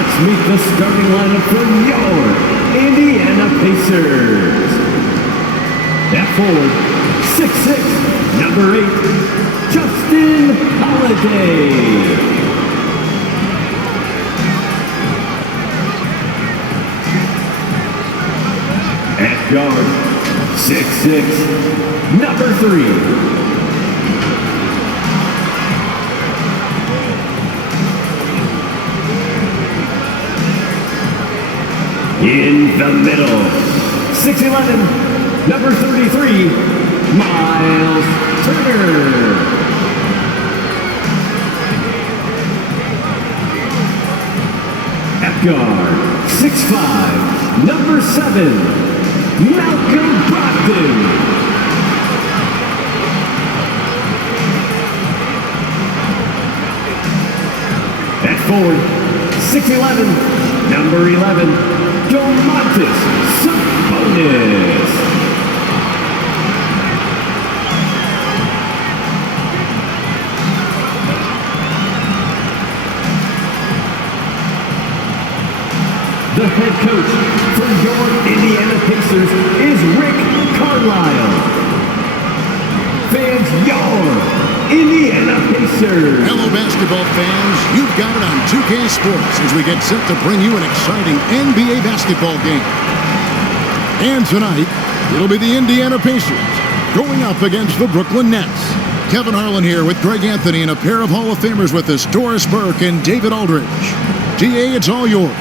let's meet the starting lineup for your Indiana Pacers. At forward, 6'6", number 8, Justin Holiday. At guard, 6'6", number 3. In the middle, 6'11", number 33, Miles Turner. At guard, 6'5", number 7, Malcolm Brogdon. At forward, 6'11", number 11, Domantas Sabonis. The head coach for your Indiana Pacers is Rick Carlisle. Fans, your Indiana Pacers. Hello, basketball fans. You've got it on 2K Sports as we get set to bring you an exciting NBA basketball game. And tonight, it'll be the Indiana Pacers going up against the Brooklyn Nets. Kevin Harlan here with Greg Anthony and a pair of Hall of Famers with us, Doris Burke and David Aldridge. DA, it's all yours.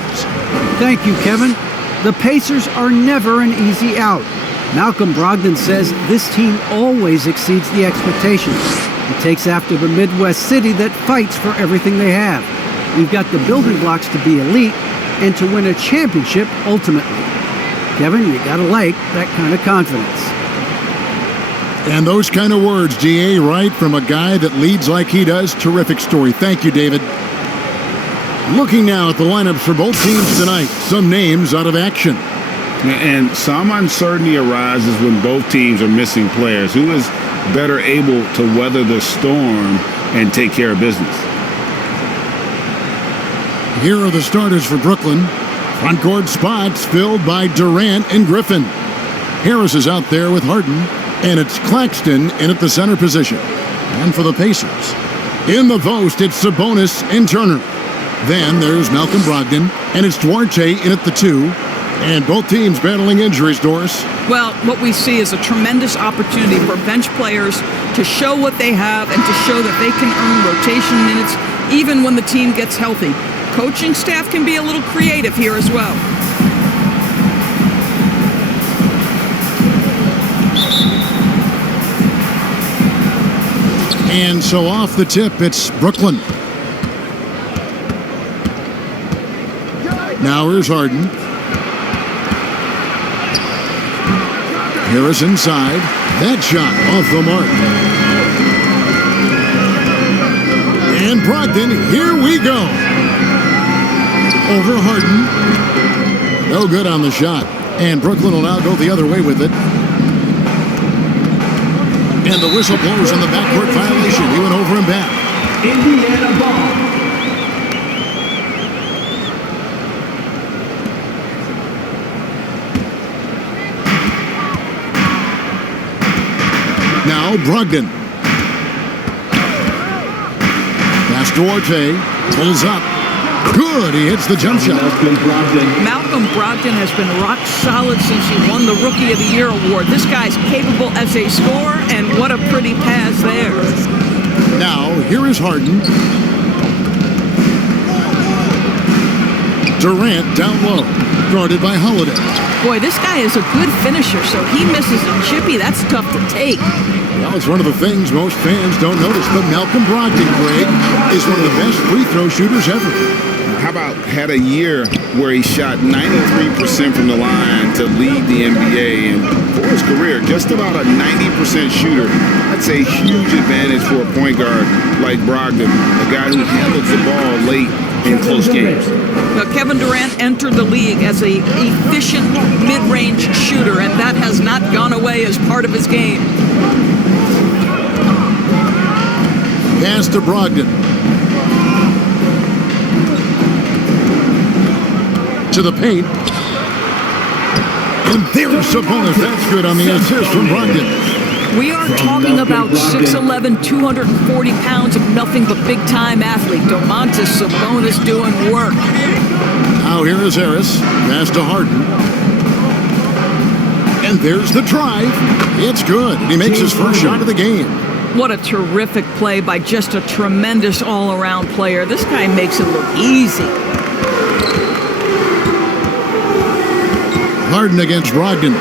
Thank you, Kevin. The Pacers are never an easy out. Malcolm Brogdon says this team always exceeds the expectations. It takes after the Midwest city that fights for everything they have. We've got the building blocks to be elite and to win a championship ultimately. Kevin, you gotta like that kind of confidence. And those kind of words, DA, right from a guy that leads like he does. Terrific story. Thank you, David. Looking now at the lineups for both teams tonight, some names out of action. And some uncertainty arises when both teams are missing players. Who is better able to weather the storm and take care of business? Here are the starters for Brooklyn. Front court spots filled by Durant and Griffin. Harris is out there with Harden, and it's Claxton in at the center position. And for the Pacers, in the post, it's Sabonis and Turner. Then there's Malcolm Brogdon, and it's Duarte in at the 2. And both teams battling injuries, Doris. Well, what we see is a tremendous opportunity for bench players to show what they have and to show that they can earn rotation minutes even when the team gets healthy. Coaching staff can be a little creative here as well. And so off the tip, it's Brooklyn. Now here's Harden. Harris inside. That shot off the mark. And Brogdon, here we go. Over Harden. No good on the shot. And Brooklyn will now go the other way with it. And the whistle blows on the backcourt violation. He went over and back. Indiana ball. Now Brogdon. Pass Duarte. Pulls up. Good. He hits the jump shot. Malcolm Brogdon has been rock solid since he won the Rookie of the Year award. This guy's capable as a scorer, and what a pretty pass there. Now, here is Harden. Durant down low, guarded by Holiday. Boy, this guy is a good finisher, so he misses a chippy. That's tough to take. Well, it's one of the things most fans don't notice, but Malcolm Brogdon, Greg, is one of the best free throw shooters ever. How about had a year where he shot 93% from the line to lead the NBA, and for his career, just about a 90% shooter. That's a huge advantage for a point guard like Brogdon, a guy who handles the ball late in close games. Now, Kevin Durant entered the league as an efficient mid-range shooter, and that has not gone away as part of his game. Pass to Brogdon. To the paint. And there's Sabonis. That's good on the assist from Brogdon. We are talking about 6'11", 240 pounds of nothing but big-time athlete. Domantas Sabonis doing work. Now here is Harris. Pass to Harden. And there's the drive. It's good. He makes his first shot of the game. What a terrific play by just a tremendous all-around player. This guy makes it look easy. Harden against Brogdon.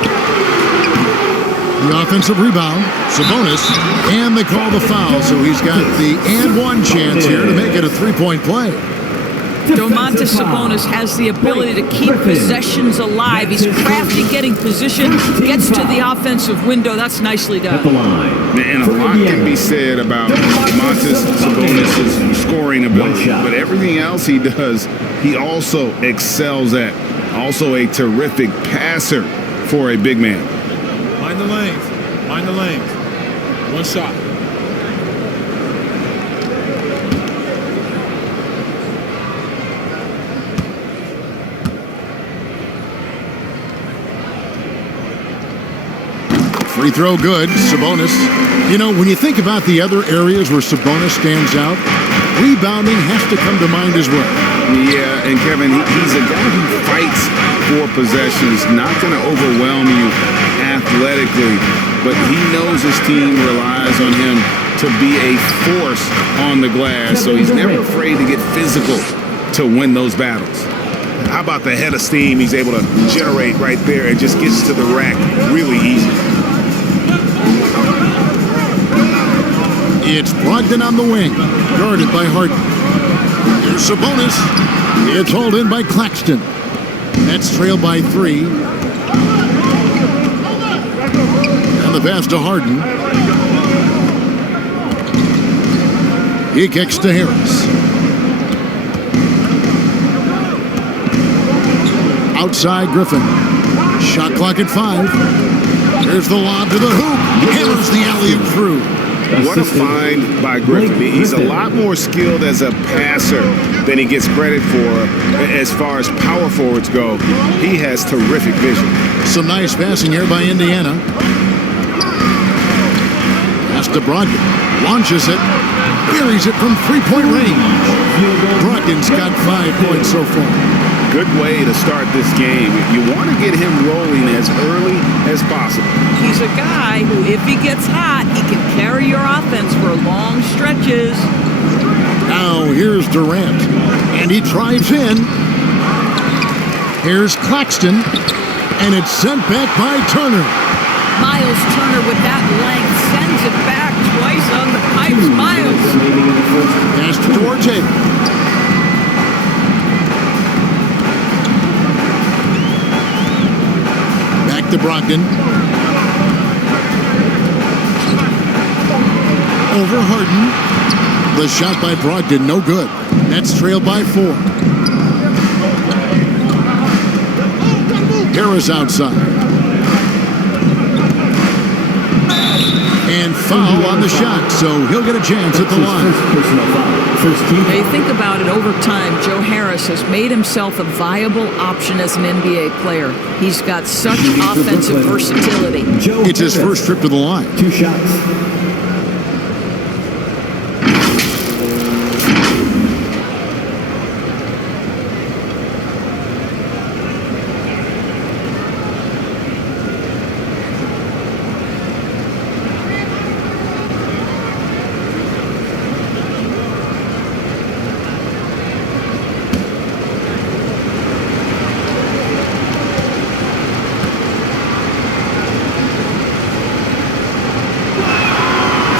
The offensive rebound. Sabonis. And they call the foul, so he's got the and one chance here to make it a three-point play. Domantas Sabonis has the ability to keep possessions alive. He's crafty getting position, gets to the offensive window. That's nicely done. And a lot can be said about Domantas Sabonis' scoring ability, but everything else he does, he also excels at. Also a terrific passer for a big man. Mind the lanes. Mind the lanes. One shot. Free throw good. Sabonis. You know, when you think about the other areas where Sabonis stands out, rebounding has to come to mind as well. Yeah, and Kevin, he's a guy who fights for possessions, not going to overwhelm you athletically, but he knows his team relies on him to be a force on the glass, so he's never afraid to get physical to win those battles. How about the head of steam he's able to generate right there and just gets to the rack really easy. It's Brogdon on the wing, guarded by Harden. Here's Sabonis. It's hauled in by Claxton. Nets trail by 3. And the pass to Harden. He kicks to Harris. Outside Griffin. Shot clock at 5. There's the lob to the hoop. Hammers the alley-oop through. What a find by Griffin. He's a lot more skilled as a passer than he gets credit for as far as power forwards go. He has terrific vision. Some nice passing here by Indiana. Pass to Brogdon. Launches it. Buries it from three-point range. Brogdon's got 5 points so far. Good way to start this game. You want to get him rolling as early as possible. He's a guy who, if he gets hot, he can carry your offense for long stretches. Now here's Durant, and he drives in. Here's Claxton, and it's sent back by Turner. Miles Turner with that length sends it back twice on the pipes. Miles. Pass to Duarte. Back to Brogdon. Over Harden. The shot by Brogdon, no good. Nets trail by 4. Harris outside. And foul on the shot, so he'll get a chance at the line. Now you think about it, over time, Joe Harris has made himself a viable option as an NBA player. He's got such offensive versatility. It's his first trip to the line. 2 shots.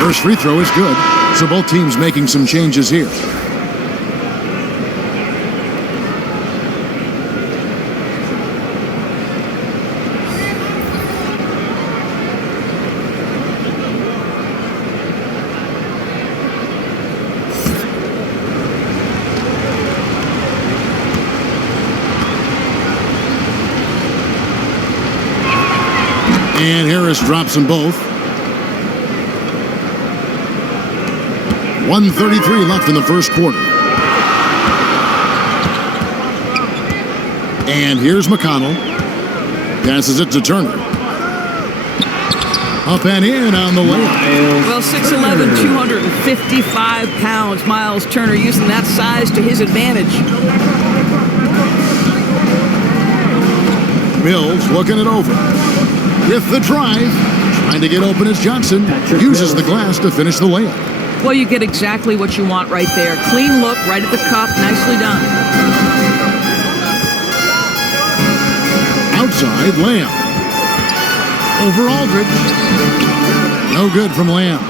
First free throw is good, so both teams making some changes here. And Harris drops them both. 1:33 left in the first quarter. And here's McConnell. Passes it to Turner. Up and in on the layup. Well, 6'11", 255 pounds. Miles Turner using that size to his advantage. Mills looking it over. With the drive. Trying to get open as Johnson uses the glass to finish the layup. Well, you get exactly what you want right there. Clean look, right at the cup. Nicely done. Outside, Lamb. Over Aldridge. No good from Lamb.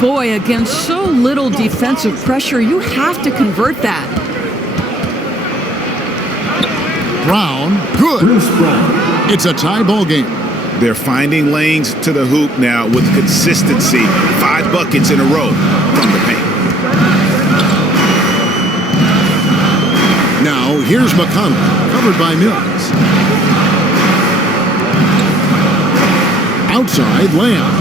Boy, against so little defensive pressure, you have to convert that. Brown, good. Bruce Brown. It's a tie ball game. They're finding lanes to the hoop now with consistency. 5 buckets in a row from the paint. Now, here's McConnell, covered by Mills. Outside, Lamb.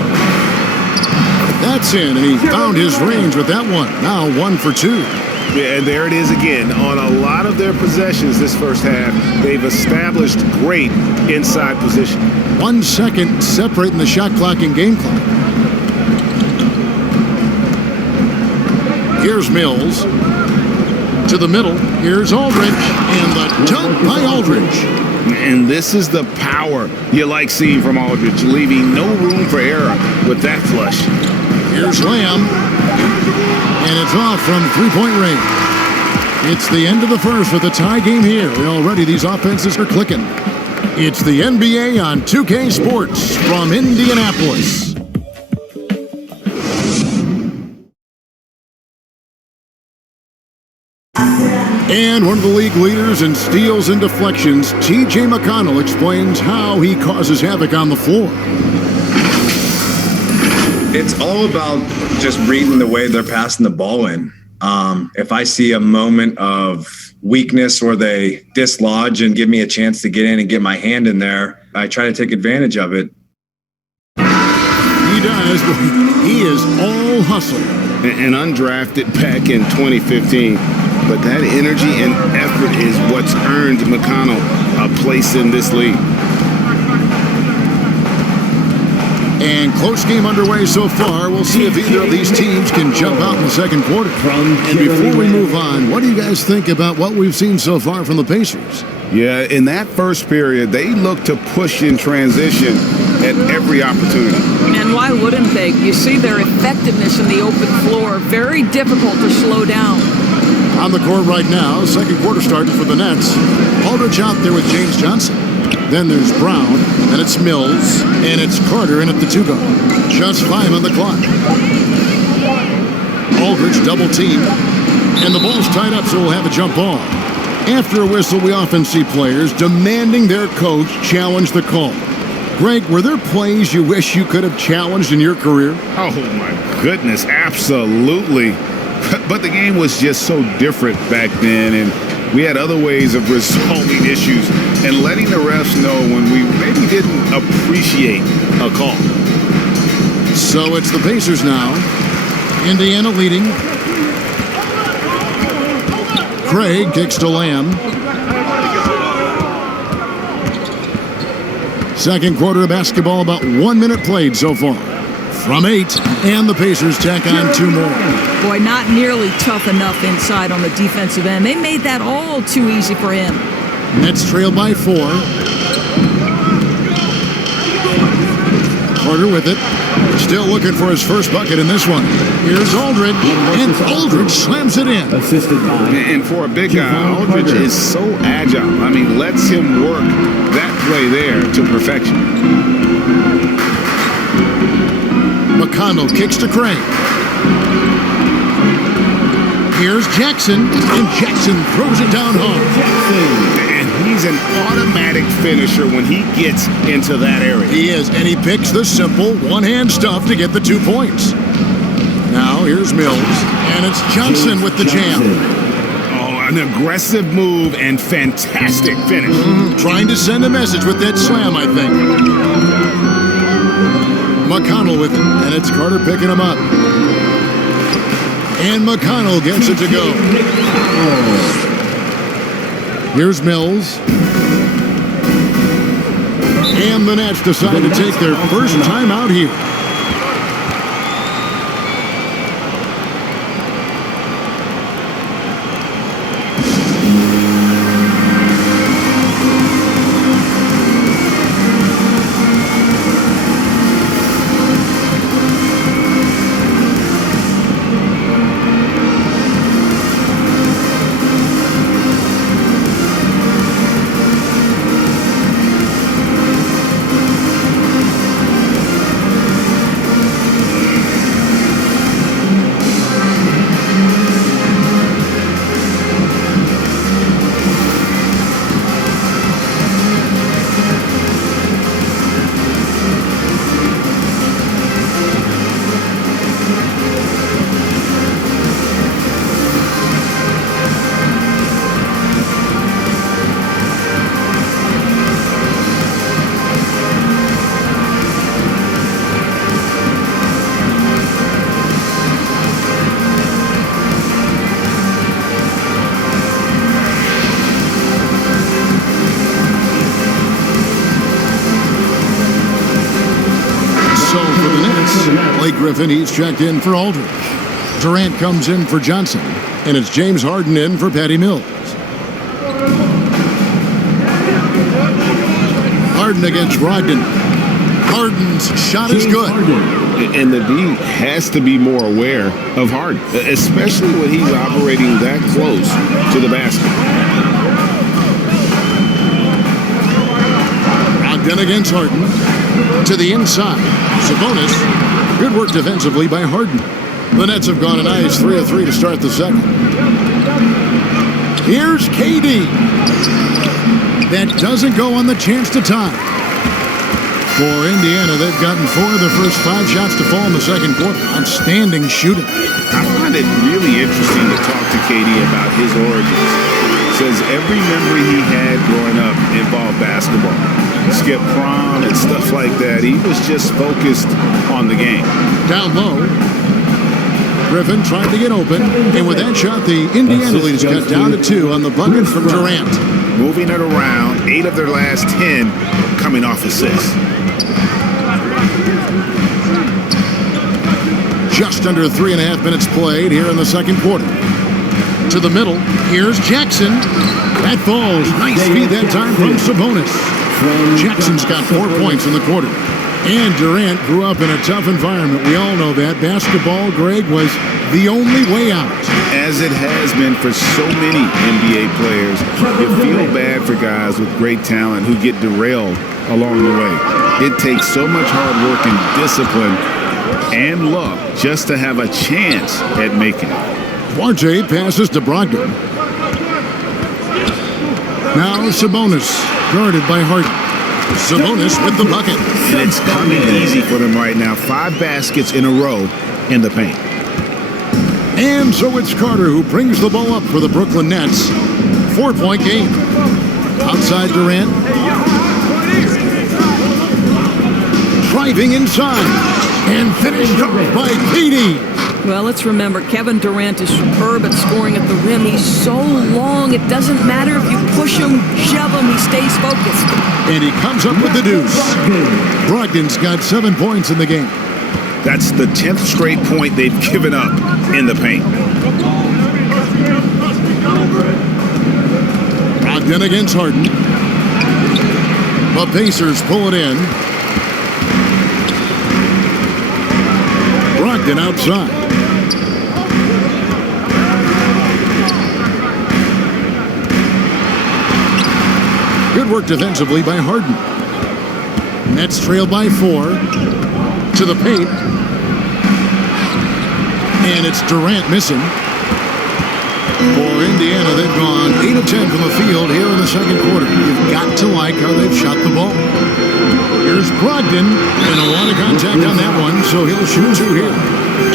That's in, and he found his range with that one. Now 1 for 2. Yeah, and there it is again. On a lot of their possessions this first half, they've established great inside position. 1 second separating the shot clock and game clock. Here's Mills. To the middle. Here's Aldridge. And the dunk by Aldridge. And this is the power you like seeing from Aldridge, leaving no room for error with that flush. Here's Lamb. And it's off from three-point range. It's the end of the first with a tie game here. And already these offenses are clicking. It's the NBA on 2K Sports from Indianapolis. And one of the league leaders in steals and deflections, T.J. McConnell, explains how he causes havoc on the floor. It's all about just reading the way they're passing the ball in. If I see a moment of weakness or they dislodge and give me a chance to get in and get my hand in there, I try to take advantage of it. He does, but he is all hustle. An undrafted back in 2015. But that energy and effort is what's earned McConnell a place in this league. And close game underway so far. We'll see if either of these teams can jump out in the second quarter. And before we move on, what do you guys think about what we've seen so far from the Pacers? Yeah, in that first period, they looked to push in transition at every opportunity. And why wouldn't they? You see their effectiveness in the open floor. Very difficult to slow down. On the court right now, second quarter starting for the Nets. Aldridge out there with James Johnson. Then there's Brown, and it's Mills, and it's Carter in at the 2 guard. Just 5 on the clock. Aldridge double team, and the ball's tied up, so we'll have a jump ball. After a whistle, we often see players demanding their coach challenge the call. Greg, were there plays you wish you could have challenged in your career? Oh, my goodness, absolutely. But the game was just so different back then, and we had other ways of resolving issues and letting the refs know when we maybe didn't appreciate a call. So it's the Pacers now. Indiana leading. Craig kicks to Lamb. Second quarter of basketball, about 1 minute played so far. From 8, and the Pacers tack on 2 more. Boy, not nearly tough enough inside on the defensive end. They made that all too easy for him. Nets trail by 4. Carter with it. Still looking for his first bucket in this one. Here's Aldridge, and Aldridge slams it in. Assisted by. And for a big guy, Aldridge is so agile. I mean, lets him work that play there to perfection. McConnell kicks to Craig. Here's Jackson, and Jackson throws it down hard. And he's an automatic finisher when he gets into that area. He is, and he picks the simple one-hand stuff to get the 2 points. Now here's Mills, and it's Johnson with the jam. Oh, an aggressive move and fantastic finish. Trying to send a message with that slam, I think. McConnell with it, and it's Carter picking him up. And McConnell gets it to go. Here's Mills. And the Nets decide to take their first time out here. Blake Griffin, he's checked in for Aldridge. Durant comes in for Johnson. And it's James Harden in for Patty Mills. Harden against Brogdon. Harden's shot is good. And the D has to be more aware of Harden, especially when he's operating that close to the basket. Brogdon against Harden. To the inside. Sabonis. Good work defensively by Harden. The Nets have gone a nice 3 of 3 to start the second. Here's KD. That doesn't go on the chance to tie. For Indiana, they've gotten 4 of the first 5 shots to fall in the second quarter. Outstanding shooting. I find it really interesting to talk to KD about his origins. Says every memory he had growing up involved basketball. Skip prom and stuff like that. He was just focused on the game. Down low. Griffin tried to get open. And with that shot, the Indiana lead is cut down to 2 on the bucket from Durant. Moving it around, 8 of their last 10 coming off assists. Just under 3.5 minutes played here in the second quarter. To the middle, here's Jackson. That falls. Nice feed that time from Sabonis. Jackson's got 4 points in the quarter. And Durant grew up in a tough environment. We all know that. Basketball, Greg, was the only way out. As it has been for so many NBA players, you feel bad for guys with great talent who get derailed along the way. It takes so much hard work and discipline and luck just to have a chance at making it. Duarte passes to Brogdon. Now Sabonis, guarded by Harden. Sabonis with the bucket. And it's coming easy for them right now. 5 baskets in a row in the paint. And so it's Carter who brings the ball up for the Brooklyn Nets. 4-point game. Outside Durant. Driving inside. And finished off by KD. Well, let's remember, Kevin Durant is superb at scoring at the rim. He's so long, it doesn't matter if you push him, shove him, he stays focused. And he comes up with the deuce. Brogdon's got 7 points in the game. That's the 10th straight point they've given up in the paint. Brogdon against Harden. The Pacers pull it in. Brogdon outside. Good work defensively by Harden. Nets trail by 4. To the paint. And it's Durant missing. For Indiana, they've gone 8 of 10 from the field here in the second quarter. You've got to like how they've shot the ball. Here's Brogdon, and a lot of contact on that one, so he'll shoot 2 here.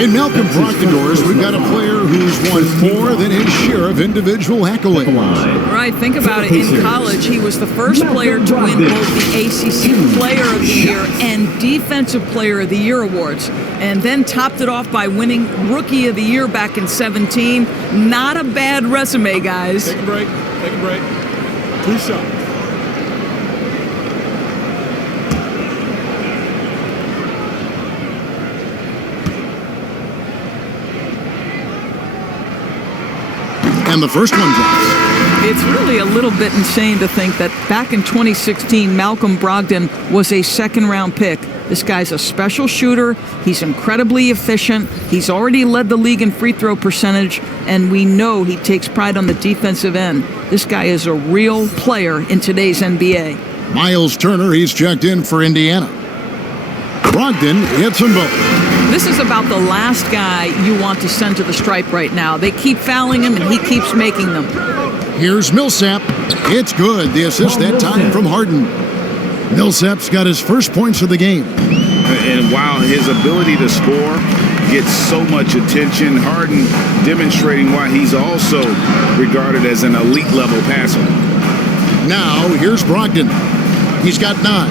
In Malcolm Brogdon, we've got a player who's won more than his share of individual accolades. Right, think about it. In college, he was the first player to win both the ACC Player of the Year and Defensive Player of the Year awards, and then topped it off by winning Rookie of the Year back in 2017. Not a bad resume, guys. Take a break. Take a break. 2 shots. And the first one drops. It's really a little bit insane to think that back in 2016, Malcolm Brogdon was a second-round pick. This guy's a special shooter. He's incredibly efficient. He's already led the league in free throw percentage, and we know he takes pride on the defensive end. This guy is a real player in today's NBA. Miles Turner, he's checked in for Indiana. Brogdon hits them both. This is about the last guy you want to send to the stripe right now. They keep fouling him, and he keeps making them. Here's Millsap. It's good. The assist that time from Harden. Millsap's got his first points of the game. And while his ability to score gets so much attention, Harden demonstrating why he's also regarded as an elite level passer. Now, here's Brogdon. He's got 9.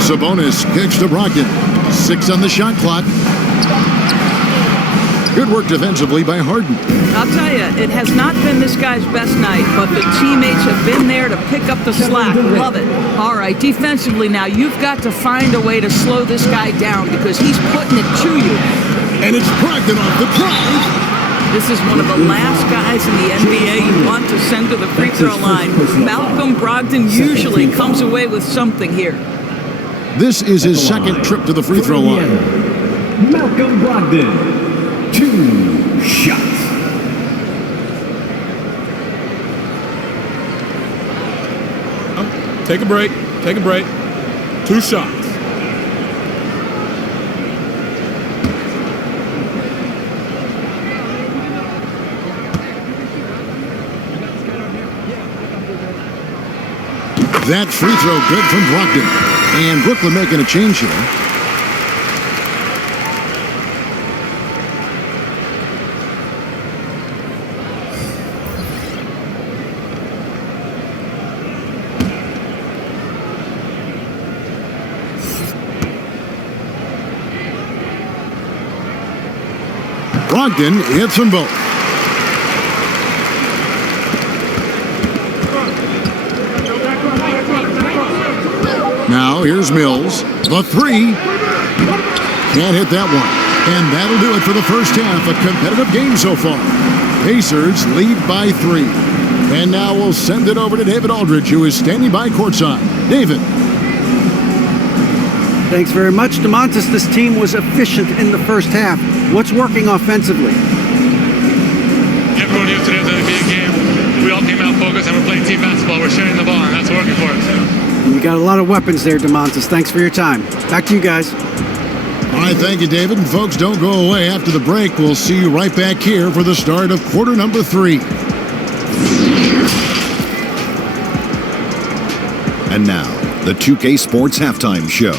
Sabonis kicks to Brogdon. 6 on the shot clock. Good work defensively by Harden. I'll tell you, it has not been this guy's best night, but the teammates have been there to pick up the slack. Love it. All right, defensively now, you've got to find a way to slow this guy down because he's putting it to you. And it's Brogdon off the drive. This is one of the last guys in the NBA you want to send to the free throw line. Malcolm Brogdon usually comes away with something here. This is his second trip to the free throw line. Malcolm Brogdon. 2 shots. Take a break. Take a break. 2 shots. That free throw good from Brogdon. And Brooklyn making a change here. Brogdon hits them both. Now here's Mills. The 3. Can't hit that one. And that'll do it for the first half. A competitive game so far. Pacers lead by 3. And now we'll send it over to David Aldridge, who is standing by courtside. David. Thanks very much, DeMontis. This team was efficient in the first half. What's working offensively? Everyone here today is going to be a game. We all came out focused and we're playing team basketball. We're sharing the ball, and that's working for us. You got a lot of weapons there, DeMontis. Thanks for your time. Back to you guys. All right, thank you, David. And folks, don't go away. After the break, we'll see you right back here for the start of quarter number 3. And now, the 2K Sports Halftime Show.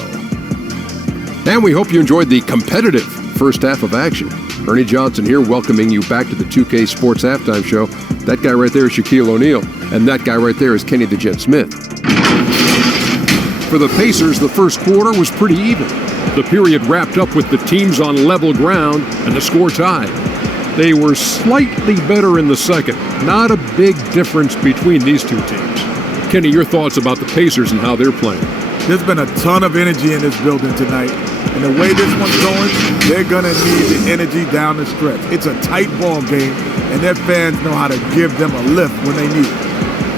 And we hope you enjoyed the competitive first half of action. Ernie Johnson here, welcoming you back to the 2K Sports Halftime Show. That guy right there is Shaquille O'Neal, and that guy right there is Kenny the Jet Smith. For the Pacers, the first quarter was pretty even. The period wrapped up with the teams on level ground and the score tied. They were slightly better in the second. Not a big difference between these two teams. Kenny, your thoughts about the Pacers and how they're playing? There's been a ton of energy in this building tonight. And the way this one's going, they're going to need the energy down the stretch. It's a tight ball game, and their fans know how to give them a lift when they need it.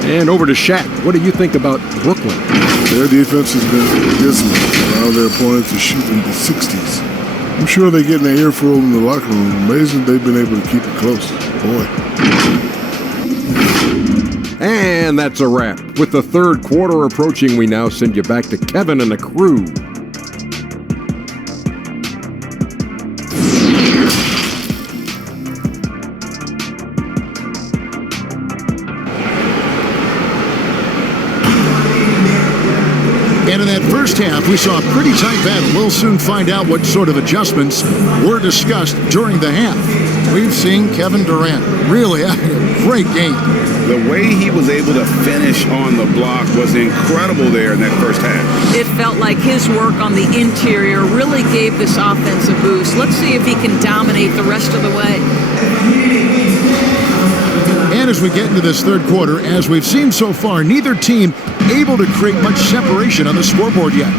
And over to Shaq. What do you think about Brooklyn? Their defense has been dismal, allowing their opponents to shoot in the 60s. I'm sure they're getting their earful in the locker room. Amazing they've been able to keep it close. Boy. And that's a wrap. With the third quarter approaching, we now send you back to Kevin and the crew. And in that first half, we saw a pretty tight battle. We'll soon find out what sort of adjustments were discussed during the half. We've seen Kevin Durant really a great game. The way he was able to finish on the block was incredible there in that first half. It felt like his work on the interior really gave this offense a boost. Let's see if he can dominate the rest of the way. And as we get into this third quarter, as we've seen so far, neither team able to create much separation on the scoreboard yet.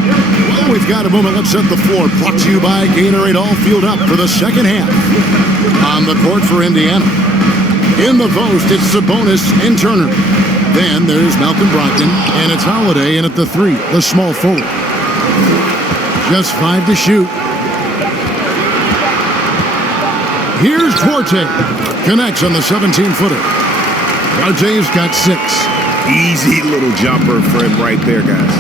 Well, we've got a moment. Let's set the floor. Brought to you by Gatorade. All fueled up for the second half. On the court for Indiana. In the post, it's Sabonis and Turner. Then there's Malcolm Brogdon, and it's Holiday in at the 3, the small forward. Just 5 to shoot. Here's Duarte. Connects on the 17-footer. Duarte's got 6. Easy little jumper for him right there, guys.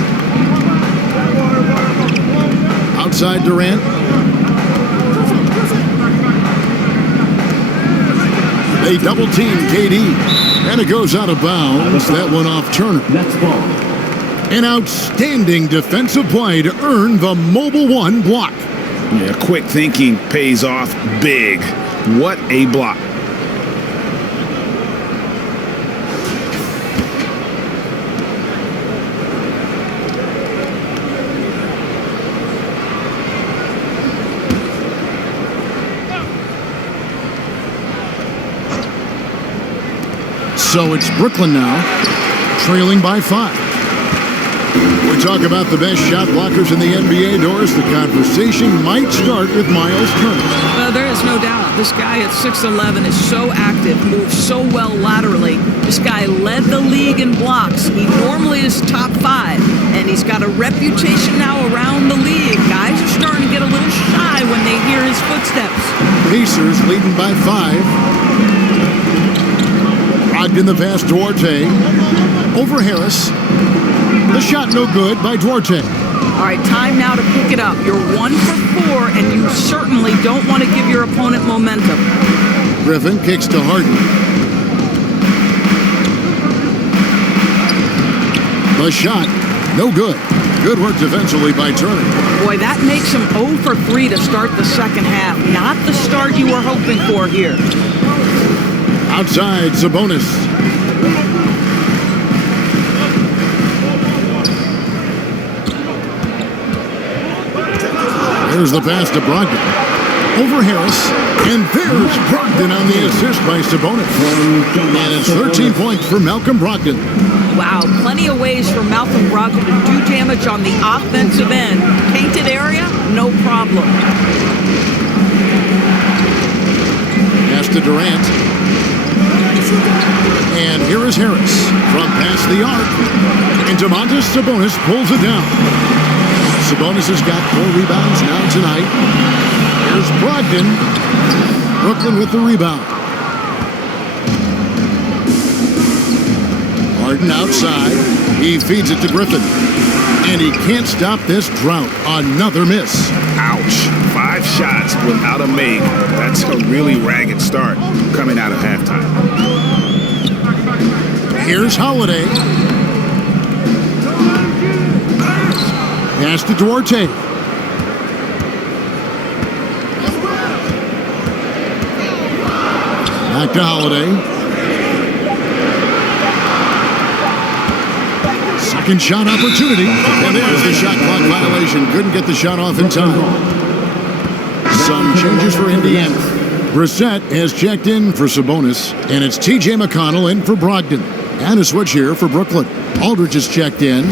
Outside Durant. They double-team KD, and it goes out of bounds. That one off Turner. That's ball. An outstanding defensive play to earn the mobile 1 block. Yeah, quick thinking pays off big. What a block. So it's Brooklyn now, trailing by 5. We talk about the best shot blockers in the NBA, Doris. The conversation might start with Miles Turner. Well, there is no doubt. This guy at 6'11" is so active, moves so well laterally. This guy led the league in blocks. He normally is top 5, and he's got a reputation now around the league. Guys are starting to get a little shy when they hear his footsteps. Pacers leading by 5. Brogdon the pass, Duarte. Over Harris. The shot no good by Duarte. All right, time now to pick it up. You're 1 for 4, and you certainly don't want to give your opponent momentum. Griffin kicks to Harden. The shot, no good. Good work defensively by Turner. Boy, that makes him 0 for 3 to start the second half. Not the start you were hoping for here. Outside, Sabonis. There's the pass to Brogdon. Over Harris. And there's Brogdon on the assist by Sabonis. And it's 13 points for Malcolm Brogdon. Wow, plenty of ways for Malcolm Brogdon to do damage on the offensive end. Painted area, no problem. Pass to Durant. And here is Harris from past the arc. And Domantas Sabonis pulls it down. Sabonis has got 4 rebounds now tonight. Here's Brogdon. Brooklyn with the rebound. Harden outside. He feeds it to Griffin. And he can't stop this drought. Another miss. Ouch. 5 shots without a make. That's a really ragged start coming out of halftime. Here's Holiday. Pass to Duarte. Back to Holiday. Second shot opportunity. And there's the shot clock violation. Couldn't get the shot off in time. Some changes for Indiana. Brissett has checked in for Sabonis. And it's T.J. McConnell in for Brogdon. And a switch here for Brooklyn. Aldridge has checked in.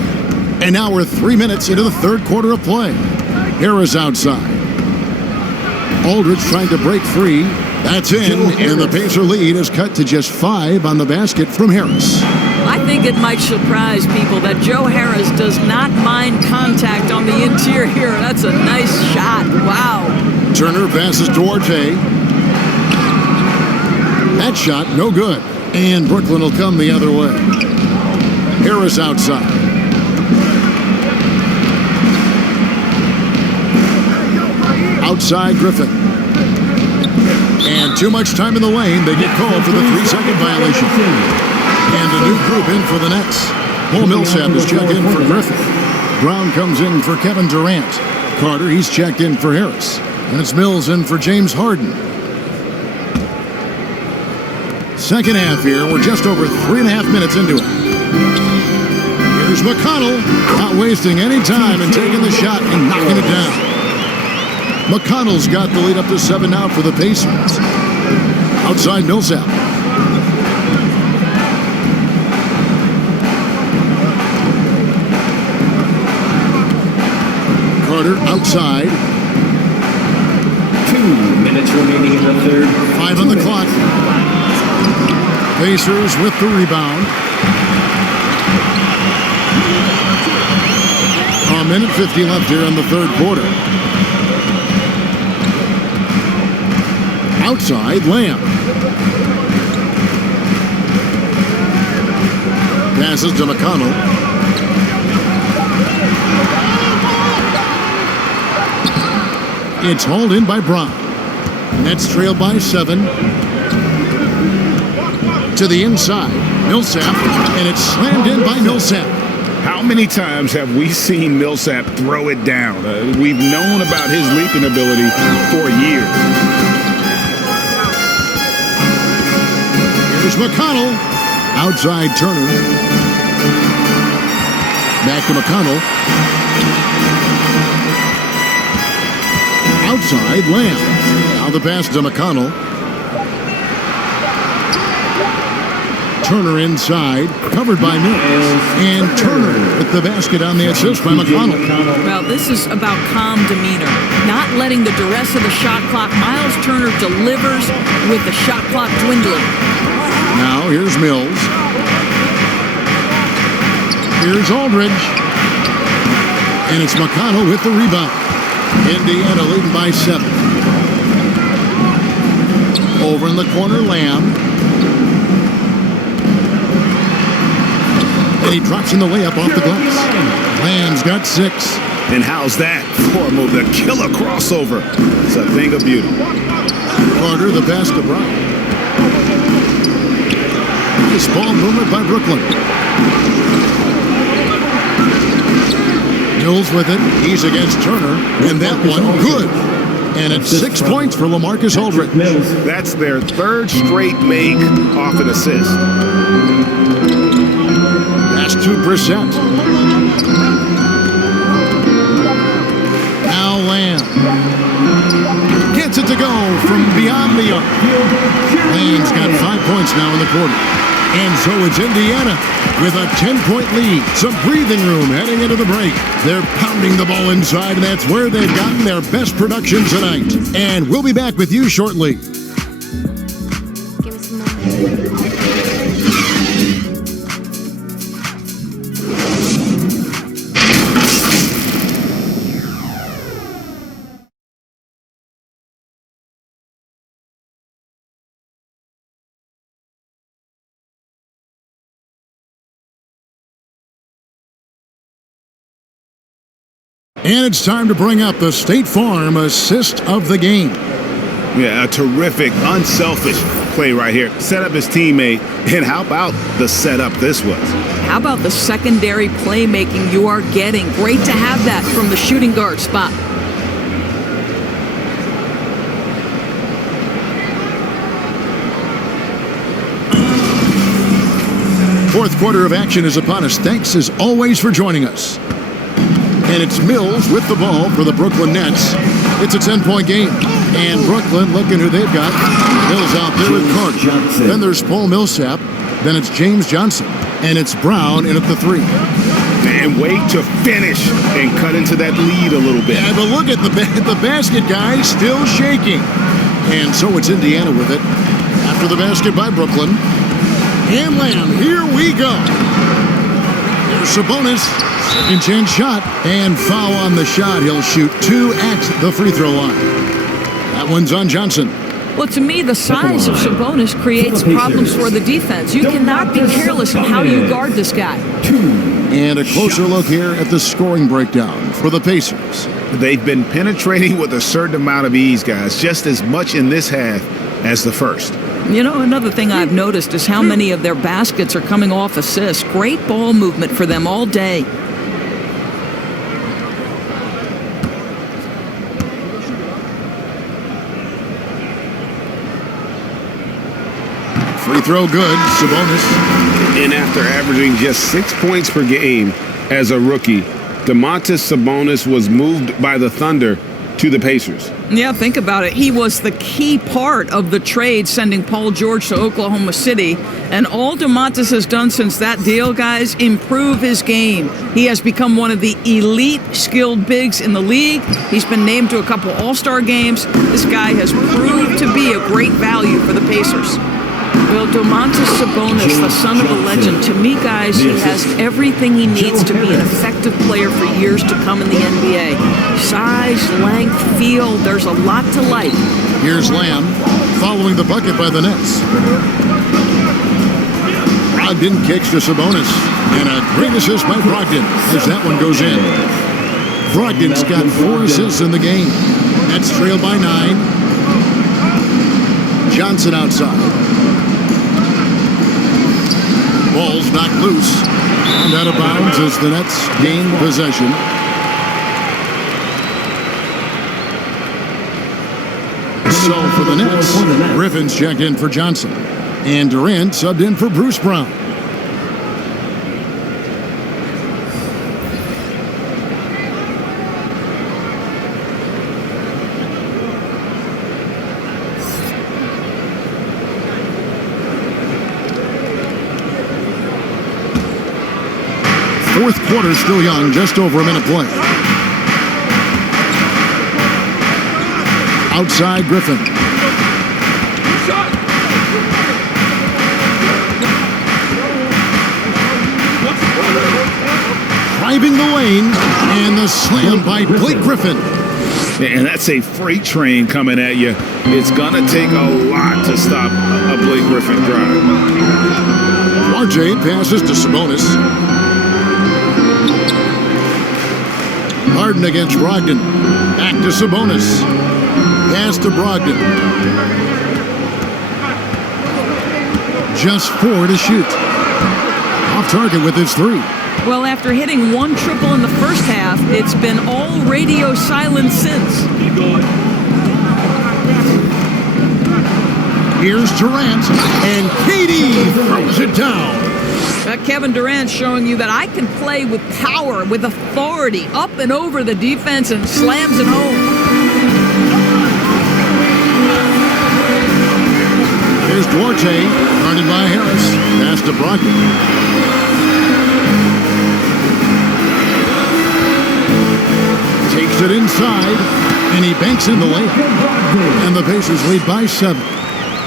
And now we're 3 minutes into the third quarter of play. Harris outside. Aldridge trying to break free. That's in, and the Pacer lead is cut to just 5 on the basket from Harris. I think it might surprise people that Joe Harris does not mind contact on the interior. That's a nice shot. Wow. Turner passes Duarte. That shot, no good. And Brooklyn will come the other way. Harris outside. Outside Griffin. And too much time in the lane. They get called for the 3-second violation. And a new group in for the Nets. Paul Millsap is checked in for Griffin. Brown comes in for Kevin Durant. Carter, he's checked in for Harris. And it's Mills in for James Harden. Second half here. We're just over 3.5 minutes into it. Here's McConnell. Not wasting any time and taking the shot and knocking it down. McConnell's got the lead up to 7 now for the Pacers. Outside Millsap. Carter outside. 2 minutes remaining in the third. 5 on the clock. Pacers with the rebound. A minute 50 left here in the third quarter. Outside, Lamb. Passes to McConnell. It's hauled in by Brown. Nets trailed by 7. To the inside, Millsap, and it's slammed in by Millsap. How many times have we seen Millsap throw it down? We've known about his leaping ability for years. Here's McConnell. Outside Turner. Back to McConnell. Outside Lamb. Now the pass to McConnell. Turner inside, covered by Mills. And Turner with the basket on the assist by McConnell. Well, this is about calm demeanor, not letting the duress of the shot clock. Miles Turner delivers with the shot clock dwindling. Now here's Mills. Here's Aldridge. And it's McConnell with the rebound. Indiana leading by 7. Over in the corner, Lamb. And he drops in the layup off the glass. Lamb's got 6. And how's that for a move? The killer crossover. It's a thing of beauty. Carter, the pass to Brown. This ball movement by Brooklyn. Mills with it. He's against Turner. And that one, good. And it's 6 points for LaMarcus Aldridge. That's their third straight make off an assist. That's 2%. Now Lamb gets it to go from beyond the arc. Lamb's got 5 points now in the quarter. And so it's Indiana with a 10-point lead. Some breathing room heading into the break. They're pounding the ball inside, and that's where they've gotten their best production tonight. And we'll be back with you shortly. Give me some more. And it's time to bring up the State Farm assist of the game. Yeah, a terrific, unselfish play right here. Set up his teammate, and how about the setup this was? How about the secondary playmaking you are getting? Great to have that from the shooting guard spot. Fourth quarter of action is upon us. Thanks as always for joining us. And it's Mills with the ball for the Brooklyn Nets. It's a 10-point game. And Brooklyn, looking who they've got. Mills out there with Carter. Then there's Paul Millsap. Then it's James Johnson. And it's Brown in at the 3. And wait to finish and cut into that lead a little bit. Yeah, but look at the basket, guys, still shaking. And so it's Indiana with it. After the basket by Brooklyn. And Lamb, here we go. There's Sabonis. Second chance shot, and foul on the shot. He'll shoot 2 at the free throw line. That one's on Johnson. Well, to me, the size of Sabonis creates problems for the defense. You cannot be careless in how you guard this guy. And a closer look here at the scoring breakdown for the Pacers. They've been penetrating with a certain amount of ease, guys, just as much in this half as the first. You know, another thing I've noticed is how many of their baskets are coming off assists. Great ball movement for them all day. Free throw good, Sabonis. And after averaging just 6 points per game as a rookie, Domantas Sabonis was moved by the Thunder to the Pacers. Yeah, think about it. He was the key part of the trade sending Paul George to Oklahoma City. And all Domantas has done since that deal, guys, improve his game. He has become one of the elite skilled bigs in the league. He's been named to a couple All-Star games. This guy has proved to be a great value for the Pacers. Well, Domantas Sabonis, the son of a legend, to me, guys, he has everything he needs to be an effective player for years to come in the NBA. Size, length, feel, there's a lot to like. Here's Lamb following the bucket by the Nets. Brogdon kicks to Sabonis. And a great assist by Brogdon as that one goes in. Brogdon's got 4 assists in the game. Nets trail by 9. Johnson outside. Ball's knocked loose and out of bounds as the Nets gain possession. So for the Nets, Griffin's checked in for Johnson. And Durant subbed in for Bruce Brown. Fourth quarter still young, just over a minute play. Outside Griffin. Driving the lane, and the slam by Blake Griffin. And that's a freight train coming at you. It's going to take a lot to stop a Blake Griffin drive. RJ passes to Sabonis. Harden against Brogdon. Back to Sabonis. Pass to Brogdon. Just 4 to shoot. Off target with his 3. Well, after hitting 1 triple in the first half, it's been all radio silence since. Here's Durant, and KD throws it down. Kevin Durant showing you that I can play with power, with authority, up and over the defense and slams it home. Here's Duarte, guarded by Harris. Pass to Brogdon. Takes it inside, and he banks in the layup. And the Pacers lead by 7.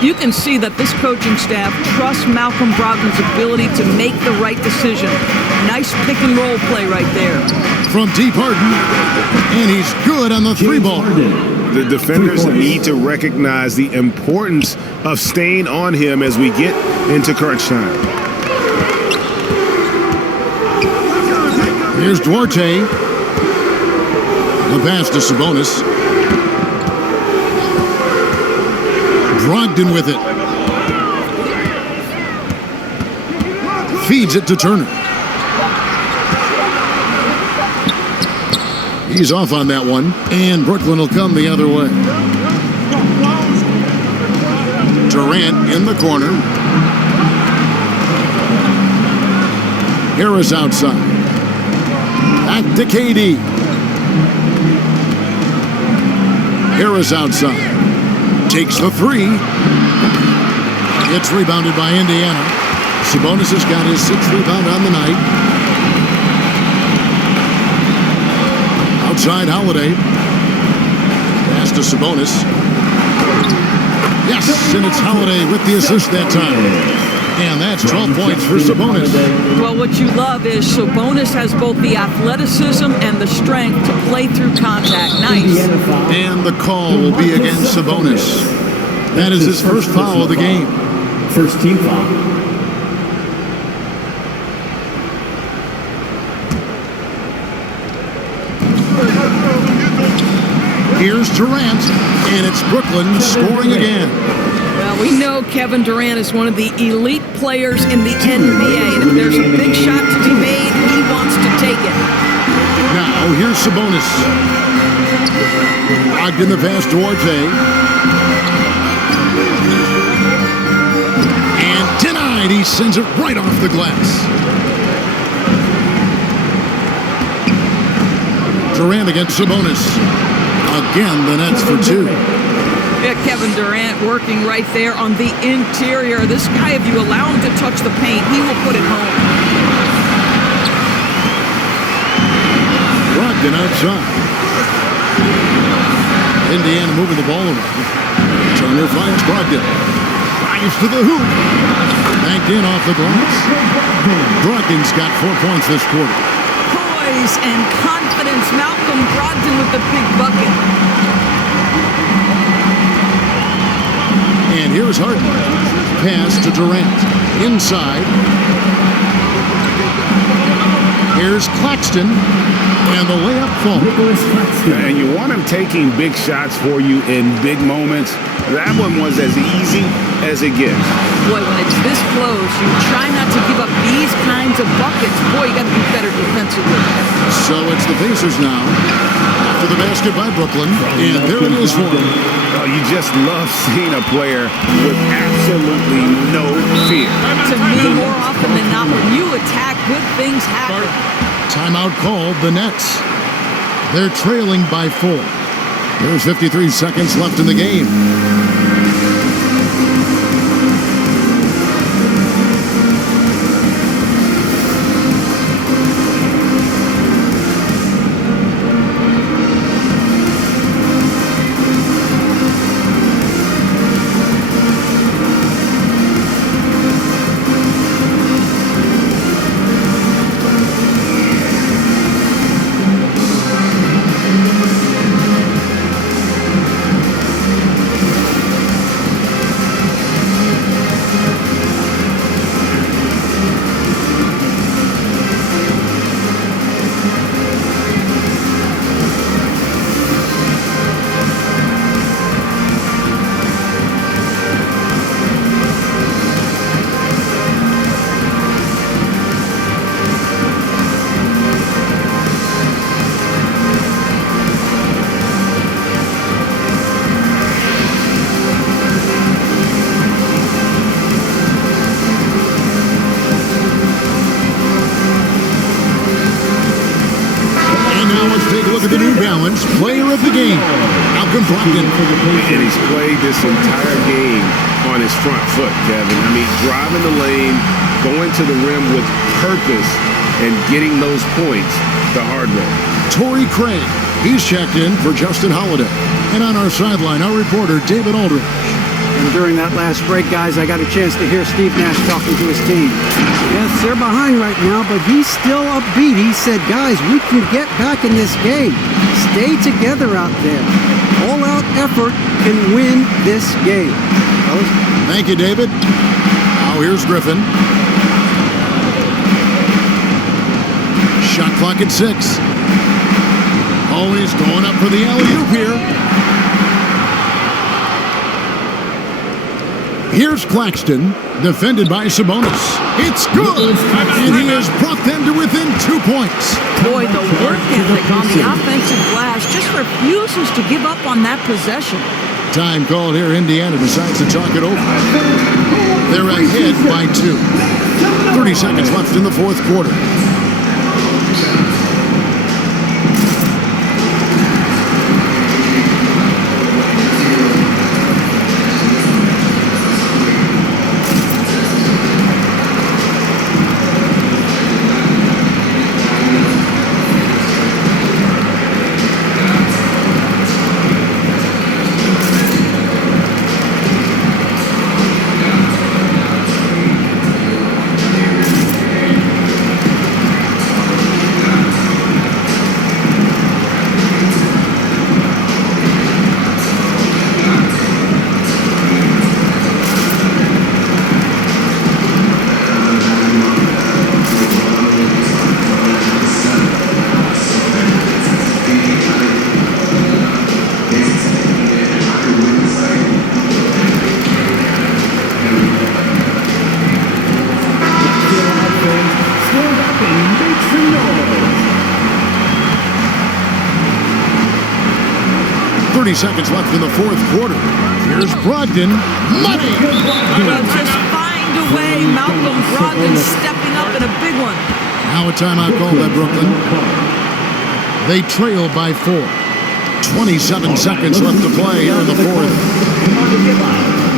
You can see that this coaching staff trusts Malcolm Brogdon's ability to make the right decision. Nice pick and roll play right there. From deep Harden, and he's good on the 3 ball. The defenders need to recognize the importance of staying on him as we get into crunch time. Here's Duarte. The pass to Sabonis. Brogdon with it. Feeds it to Turner. He's off on that one, and Brooklyn will come the other way. Durant in the corner. Harris outside. Back to KD. Harris outside. Takes the 3. It's rebounded by Indiana. Sabonis has got his 6th rebound on the night. Outside Holiday. Pass to Sabonis. Yes, and it's Holiday with the assist that time. And that's 12 points for Sabonis. Well, what you love is Sabonis has both the athleticism and the strength to play through contact. Nice. And the call will be against Sabonis. That is his first foul of the game. First team foul. Here's Durant, and it's Brooklyn scoring again. Well, we know Kevin Durant is one of the elite players in the NBA, and if there's a big shot to be made, he wants to take it. Now, here's Sabonis. Locked in the pass to Duarte. And denied. He sends it right off the glass. Durant against Sabonis. Again, the Nets for 2. Yeah, Kevin Durant working right there on the interior. This guy, if you allow him to touch the paint, he will put it home. Brogdon outside. Indiana moving the ball around. Turner finds Brogdon. Drives to the hoop. Banked in off the glass. Brogdon's got 4 points this quarter. Poise and confidence. Malcolm Brogdon with the big bucket. And here's Harden. Pass to Durant. Inside. Here's Claxton. And the layup falls. And you want him taking big shots for you in big moments. That one was as easy as it gets. Boy, when it's this close, you try not to give up these kinds of buckets. Boy, you got to be better defensively. So it's the Pacers now. After the basket by Brooklyn. And there it is for them. Oh, you just love seeing a player with absolutely no fear. To me, more often than not, when you attack, good things happen. Timeout called the Nets. They're trailing by 4. There's 53 seconds left in the game. Player of the game, Malcolm Brogdon. And he's played this entire game on his front foot, Kevin. I mean, driving the lane, going to the rim with purpose, and getting those points the hard way. Torrey Craig, he's checked in for Justin Holiday. And on our sideline, our reporter, David Aldridge. And during that last break, guys, I got a chance to hear Steve Nash talking to his team. Yes, they're behind right now, but he's still upbeat. He said, guys, we can get back in this game. Stay together out there. All-out effort can win this game. Thank you, David. Now here's Griffin. Shot clock at 6. Oh, he's going up for the alley-oop here. Here's Claxton, defended by Sabonis. It's good! And he has brought them to within 2 points. Boy, the work ethic on the offensive glass just refuses to give up on that possession. Time called here. Indiana decides to talk it over. They're ahead by 2. 30 seconds left in the fourth quarter. Seconds left in the fourth quarter. Here's Brogdon. Money! Just find a way. Malcolm Brogdon stepping up in a big one. Now a timeout called by Brooklyn. They trail by 4. 27 seconds left to play here in the fourth.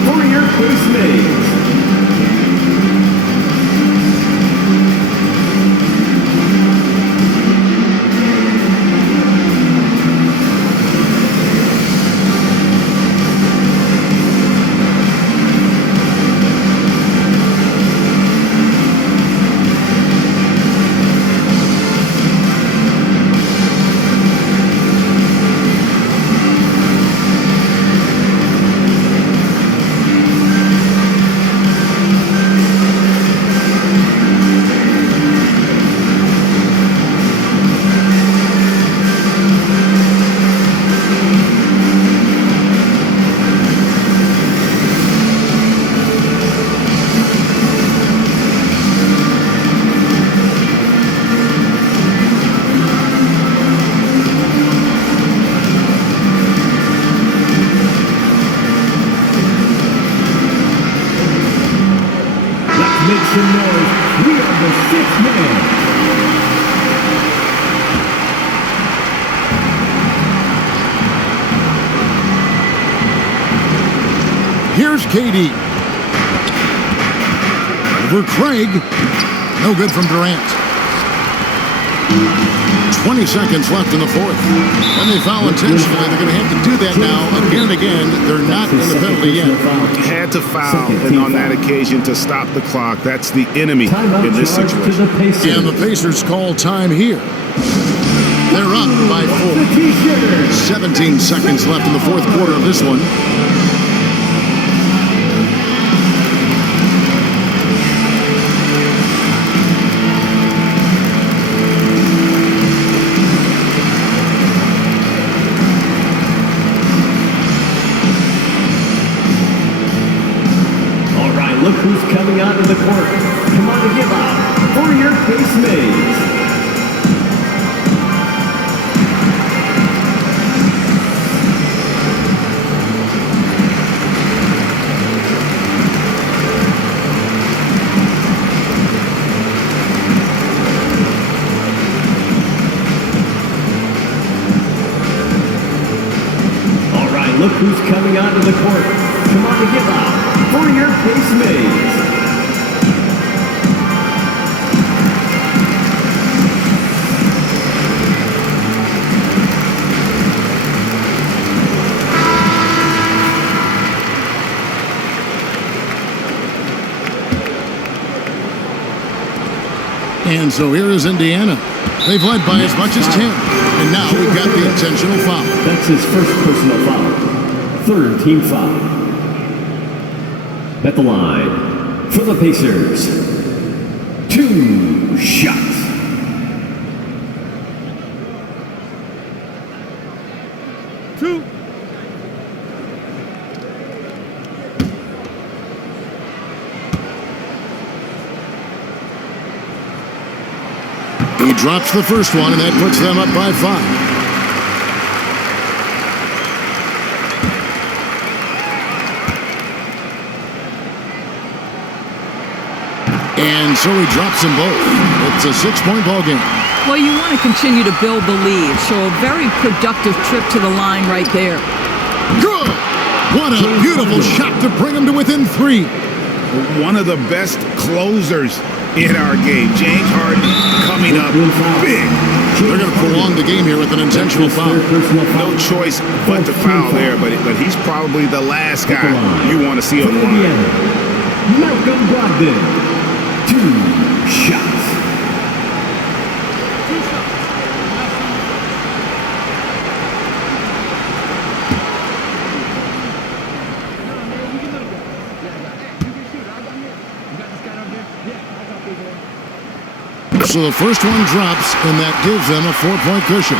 For your postmates. KD. Over Craig. No good from Durant. 20 seconds left in the fourth. And they foul intentionally. They're going to have to do that now again and again. They're not in the penalty yet. Had to foul, and on that occasion to stop the clock. That's the enemy in this situation. And the Pacers call time here. They're up by 4. 17 seconds left in the fourth quarter of this one. Look who's coming out of the court. Come on and give up for your Pace Mates. All right, look who's coming out of the court. Come on and give up for your Pace Mates. And so here is Indiana. They've led by as much as 10. And now we've got the intentional foul. That's his first personal foul. Third team foul. At the line for the Pacers. 2 shots. He drops the first one, and that puts them up by 5. And so he drops them both. It's a 6-point ball game. Well, you want to continue to build the lead, so a very productive trip to the line right there. Good! What a beautiful shot to bring him to within 3. One of the best closers in our game. James Harden coming up big. They're going to prolong the game here with an intentional foul. No choice but to foul there, but he's probably the last guy you want to see on the line. Malcolm Brogdon. 2 shots. So the first one drops, and that gives them a 4-point cushion.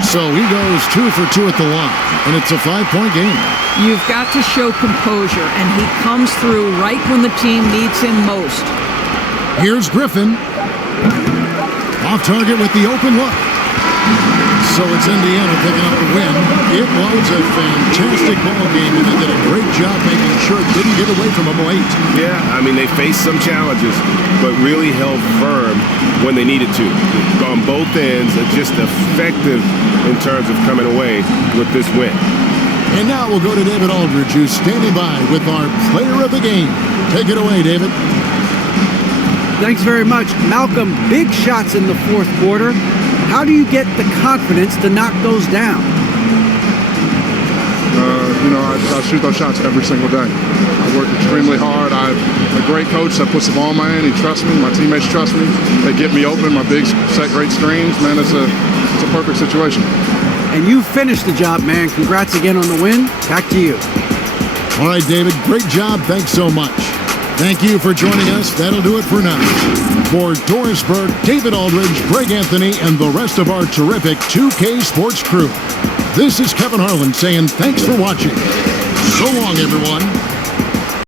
So he goes 2 for 2 at the line, and it's a 5-point game. You've got to show composure, and he comes through right when the team needs him most. Here's Griffin. Off target with the open look. So it's Indiana picking up the win. It was a fantastic ball game, and they did a great job making sure it didn't get away from them late. Yeah, I mean, they faced some challenges, but really held firm when they needed to. On both ends, just effective in terms of coming away with this win. And now we'll go to David Aldridge, who's standing by with our player of the game. Take it away, David. Thanks very much. Malcolm, big shots in the fourth quarter. How do you get the confidence to knock those down? I shoot those shots every single day. I work extremely hard. I'm a great coach that puts the ball in my hand. He trusts me. My teammates trust me. They get me open. My bigs set great screens. Man, it's a perfect situation. And you finished the job, man. Congrats again on the win. Back to you. All right, David. Great job. Thanks so much. Thank you for joining us. That'll do it for now. For Doris Burke, David Aldridge, Greg Anthony, and the rest of our terrific 2K Sports crew, this is Kevin Harlan saying thanks for watching. So long, everyone.